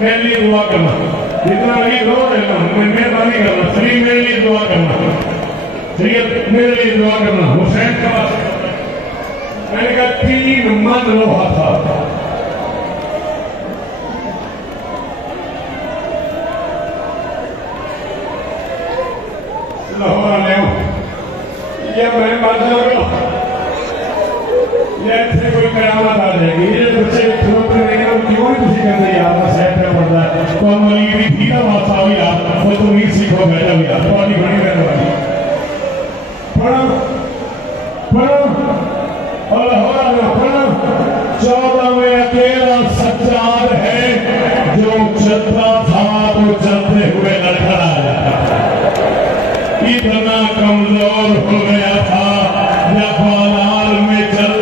मेरे लिए दुआ करना, जितना भी रो रहना, मेहरबानी करना, सभी मेरे लिए दुआ करना, ठीक है, मेरे लिए दुआ करना। हुसैन का मैंने कहा 3 मन लोहा था, लाहौर ले ये मैं मर जाऊंगा, ये ऐसे कोई करामत आ जाएगी। ये बच्चे छोटे नहीं क्यों नहीं कहते यार सेट है पड़ता है तो हम भी धीरा भाषा हुई यार वो तो नहीं सीखो बैठा हुई यार तो बड़ी मेहरबानी पढ़ो पढ़ो और हो पढ़ो 14 में अकेला सच्चार है जो चलता था तो चलते हुए लड़खड़ाया, इतना कमजोर हो गया था जब बाजार में चल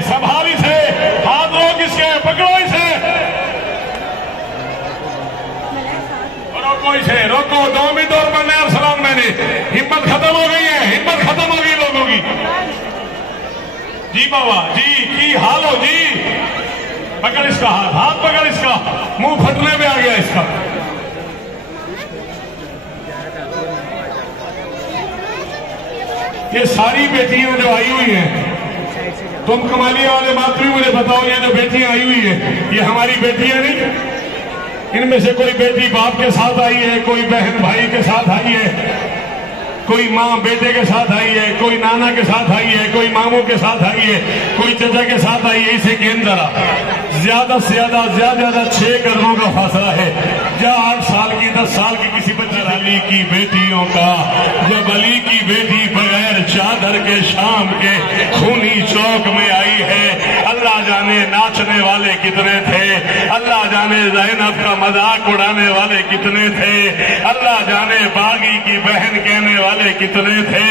संभाली से हाथ रोक इसके पकड़ो इसे रोको इसे रोको 2 मिनट और पढ़ने और सलाम मैंने हिम्मत खत्म हो गई है, हिम्मत खत्म हो गई लोगों की। जी बाबा जी की हाल हो जी, पकड़ इसका हाथ, हाथ पकड़ इसका, मुंह फटने में आ गया इसका। ये सारी बेटियां जो आई हुई हैं, तुम कमालिया वाले बात भी मुझे बताओ, ये जो बेटियां आई हुई है ये हमारी बेटियां नहीं? इनमें से कोई बेटी बाप के साथ आई है, कोई बहन भाई के साथ आई है, कोई माँ बेटे के साथ आई है, कोई नाना के साथ आई है, कोई मामू के साथ आई है, कोई चाचा के साथ आई है। इसे गिन जरा, ज्यादा से ज्यादा 6 कदमों का फासला है। या 8 साल की 10 साल की किसी बच्चे अली की बेटियों का, जब अली की बेटी बगैर चादर के शाम के खूनी चौक में आई है, अल्लाह जाने नाचने वाले कितने थे, अल्लाह जाने ज़ैनब का मजाक उड़ाने वाले कितने थे, अल्लाह जाने बागी की बहन कहने वाले कितने थे।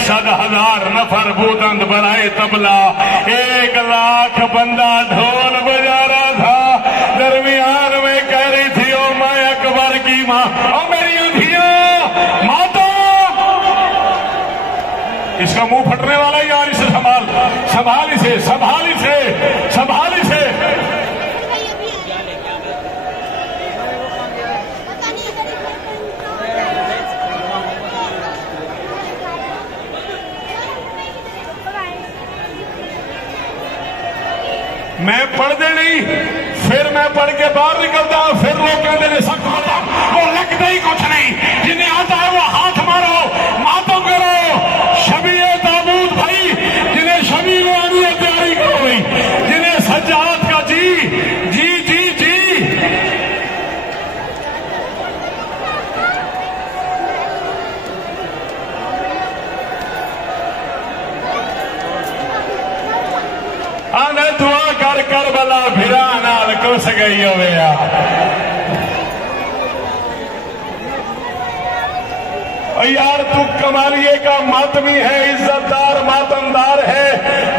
100,000 नफर बूदंद बनाए तबला, 1 लाख बंदा ढोल बजा रहा था, दरमियान में कह रही थी ओ मैं अकबर की माँ, और मेरी अंधिया माता। इसका मुंह फटने वाला ही यार, इसे संभाल, संभाल इसे, संभाल इसे, संभाल इसे। मैं पढ़ते नहीं, फिर मैं पढ़ के बाहर निकलता, फिर लोग कहते हैं सब होता, वो लगता ही कुछ नहीं, जिन्हें आता है वो हाथ मारो, मातों करो, शबीए ताबूत भाई, जिन्हें शबी में आनी है तैयारी करो भाई, जिन्हें सज्जाद का जी जी जी जी। आने दुआ कर करबला भिरा नाल कुस गई होवे यार। तू कमालिए का मातमी है, इज्जतदार मातमदार है।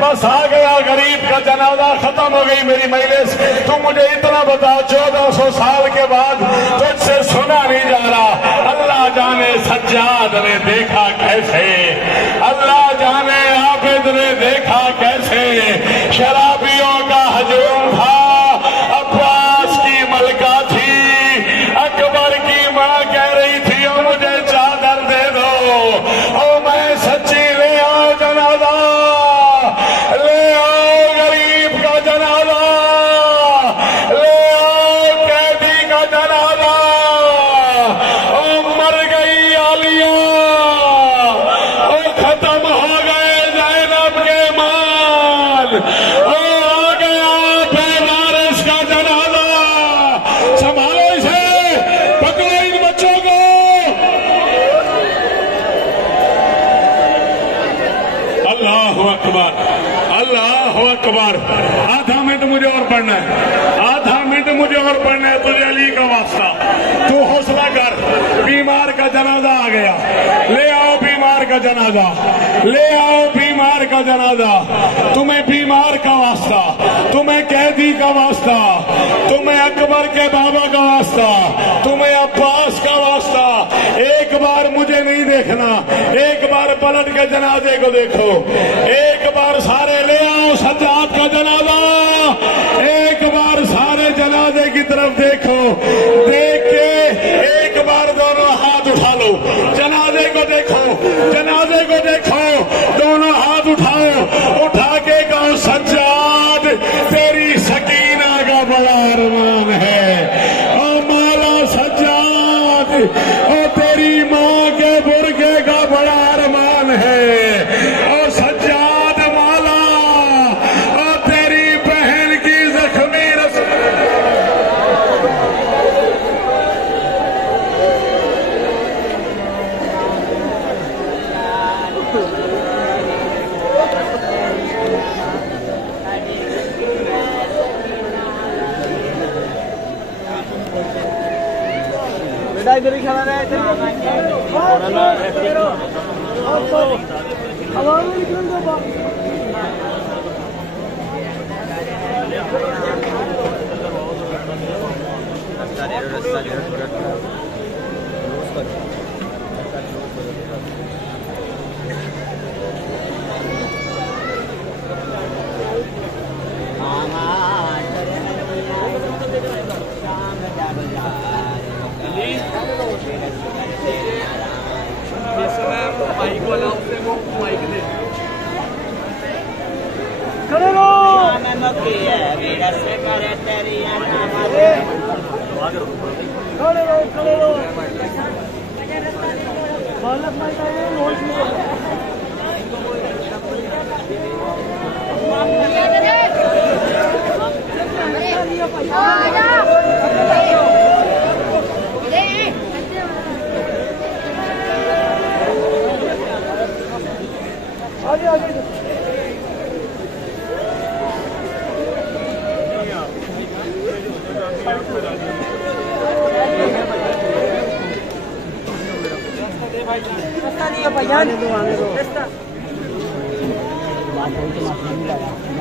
बस आ गया गरीब का जनाजा, खत्म हो गई मेरी मजलिस। तू मुझे इतना बता, 1400 साल के बाद तुझसे सुना नहीं जा रहा। अल्लाह जाने सज्जाद ने देखा कैसे, अल्लाह जाने आबिद ने देखा कैसे। शराबियों का हजूम था, अब्बास की मलका थी, अकबर की माँ कह रही थी ओ मुझे चादर दे दो, ओ मैं सच्ची ले आओ जनाजा, ले आओ गरीब का जनाजा, ले आओ कैदी का जनाजा। ओ मर गई आलिया, ओ खत्म हो गए ज़ैनब के माल, ओ आ गया बेवारिस का जनाजा। संभालो इसे, पकड़ो इन बच्चों को। अल्लाह अकबर, अल्लाह अकबर। आधा मिनट मुझे और पढ़ना है, आधा मिनट मुझे और पढ़ना है। तुझे अली का वास्ता, तू हौसला कर। बीमार का जनाजा आ गया, ले आओ बीमार का जनाजा, ले आओ बीमार का जनाजा। तुम्हें बीमार का वास्ता, तुम्हें कैदी का वास्ता, तुम्हें अकबर के बाबा का वास्ता, तुम्हें अब्बास का वास्ता। एक बार मुझे नहीं देखना, एक बार पलट के जनाजे को देखो। एक बार सारे ले आओ सज्जाद का जनाजा, एक बार सारे जनाजे की तरफ देखो। देख के एक बार दोनों हाथ उठा लो, जनाजे को देखो, जनाजे को देखो, दोनों हाथ उठाओ, उठा के कहो सज्जाद तेरी सकीना का बड़ा अरमान है। ओ मौला सज्जाद, ओ तेरी माँ के बुरके का बड़ा अरमान है। और सज्जाद मौला, और तेरी बहन की जख्मी इधर ही खड़ा रहे थे।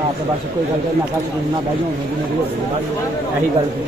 आपके पास कोई गल ना कर ना बह जाओ यही गल की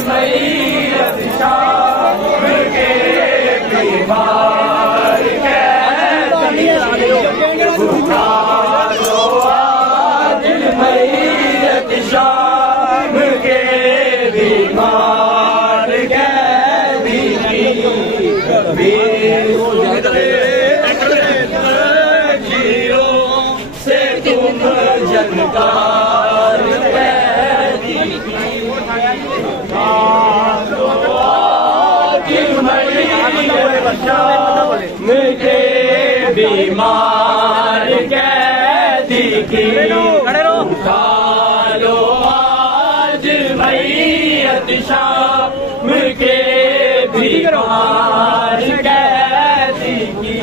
आज बीमार कैदी की से तुम जनकार कैदी मुझे बीमार कैदी की उठालो आज मैयत शाम के बीमार कैदी की।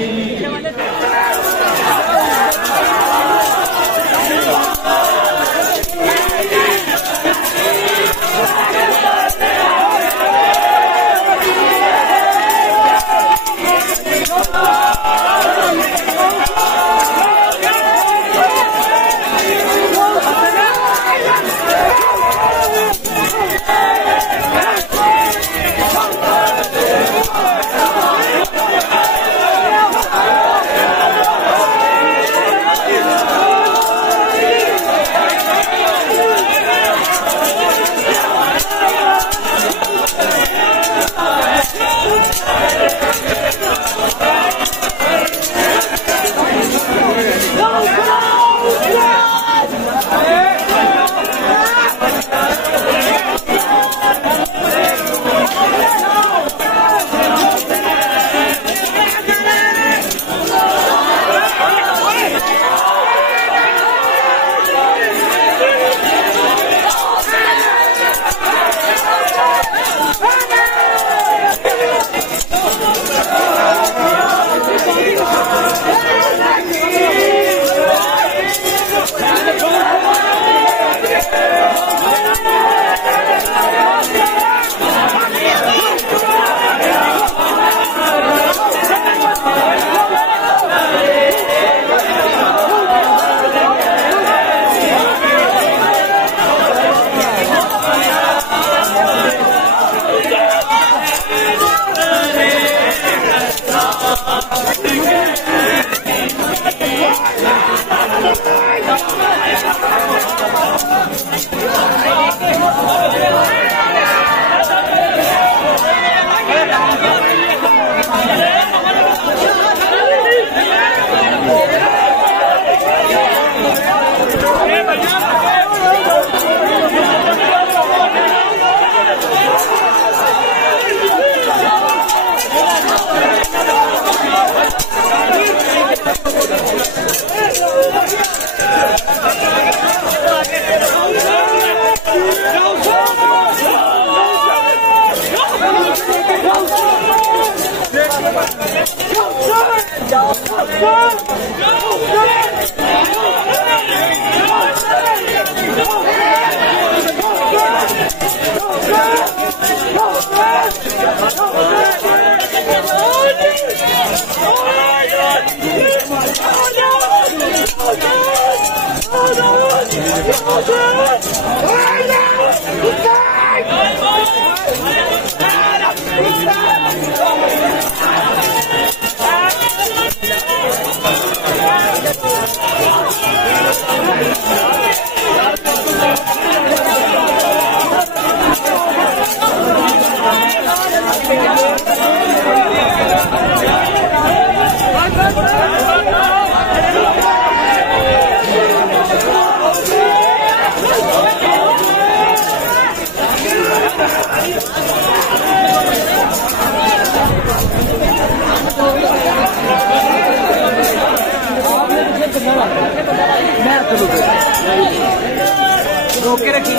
रोके रखी